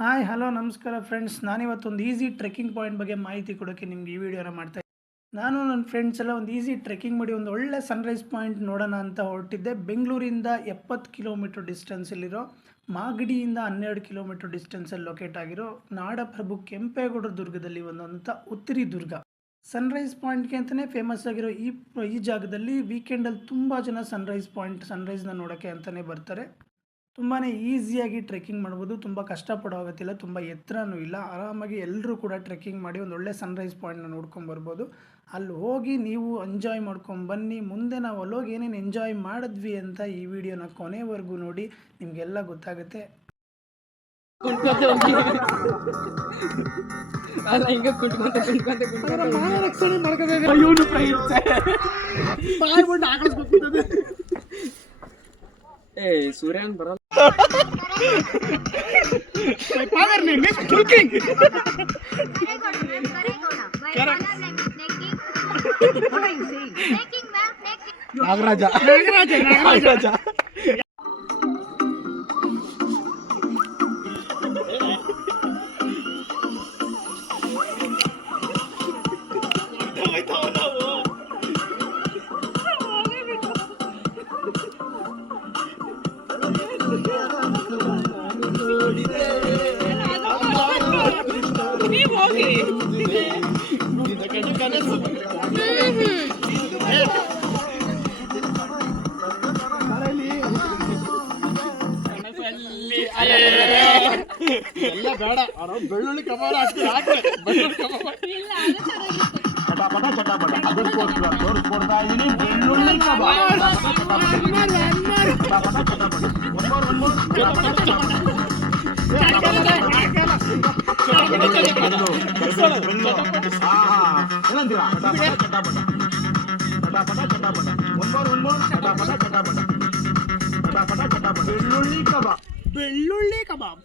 Hi hello ನಮಸ್ಕಾರ friends. ನಾನಿವತ್ತೊಂದು easy trekking point ಬಗ್ಗೆ ಮಾಹಿತಿ ಕೊಡೋಕ್ಕೆ ನಿಮ್ಗೆ ಈ ವಿಡಿಯೋನ ಮಾಡ್ತಾ ಇದ್ದೀನಿ. ನಾನು ನನ್ನ ಫ್ರೆಂಡ್ಸ್ ಎಲ್ಲ ಒಂದು ಈಸಿ ಟ್ರೆಕ್ಕಿಂಗ್ ಮಾಡಿ ಒಂದು ಒಳ್ಳೆ ಸನ್ರೈಸ್ ಪಾಯಿಂಟ್ ನೋಡೋಣ ಅಂತ ಹೊರಟಿದ್ದೆ. ಬೆಂಗಳೂರಿಂದ 70 ಕಿಲೋಮೀಟರ್ ಡಿಸ್ಟೆನ್ಸಲ್ಲಿರೋ ಮಾಗಡಿಯಿಂದ 12 ಕಿಲೋಮೀಟರ್ ಡಿಸ್ಟೆನ್ಸಲ್ಲಿ ಲೊಕೇಟ್ ಆಗಿರೋ ನಾಡಪ್ರಭು ಕೆಂಪೇಗೌಡ ದುರ್ಗದಲ್ಲಿ ಒಂದಂಥ ಉತ್ತರಿ ದುರ್ಗ ಸನ್ರೈಸ್ ಪಾಯಿಂಟ್ಗೆ ಅಂತಲೇ ಫೇಮಸ್ ಆಗಿರೋ ಈ ಜಾಗದಲ್ಲಿ ವೀಕೆಂಡಲ್ಲಿ ತುಂಬ ಜನ ಸನ್ರೈಸ್ನ ನೋಡೋಕ್ಕೆ ಅಂತಲೇ ಬರ್ತಾರೆ. ತುಂಬಾ ಈಸಿಯಾಗಿ ಟ್ರೆಕ್ಕಿಂಗ್ ಮಾಡ್ಬೋದು. ತುಂಬ ಕಷ್ಟಪಡೋ ಆಗೋತ್ತಿಲ್ಲ, ತುಂಬ ಎತ್ತರನೂ ಇಲ್ಲ. ಆರಾಮಾಗಿ ಎಲ್ಲರೂ ಕೂಡ ಟ್ರೆಕ್ಕಿಂಗ್ ಮಾಡಿ ಒಂದು ಒಳ್ಳೆ ಸನ್ರೈಸ್ ಪಾಯಿಂಟ್ನ ನೋಡ್ಕೊಂಬರ್ಬೋದು. ಅಲ್ಲಿ ಹೋಗಿ ನೀವು ಎಂಜಾಯ್ ಮಾಡ್ಕೊಂಬನ್ನಿ. ಮುಂದೆ ನಾವು ಅಲ್ಲೋಗಿ ಏನೇನು ಎಂಜಾಯ್ ಮಾಡಿದ್ವಿ ಅಂತ ಈ ವಿಡಿಯೋನ ಕೊನೆವರೆಗೂ ನೋಡಿ, ನಿಮಗೆಲ್ಲ ಗೊತ್ತಾಗುತ್ತೆ. ಸೂರ್ಯನ್ ಬರಲ್ಲ. My father name is Tulking. Nagaraja. ಎಲ್ಲ ಬೇಡ, ಬೆಳ್ಳುಳ್ಳಿ ಕಬಾಬ್ ಅದಕ್ಕೋಸ್ಕರ ತೋರಿಸ್ಕೊಡ್ತಾ ಇದೀನಿ. ಬೆಳ್ಳುಳ್ಳಿ ಬೆಳ್ಳುಳ್ಳಿ ಕಬಾಬ್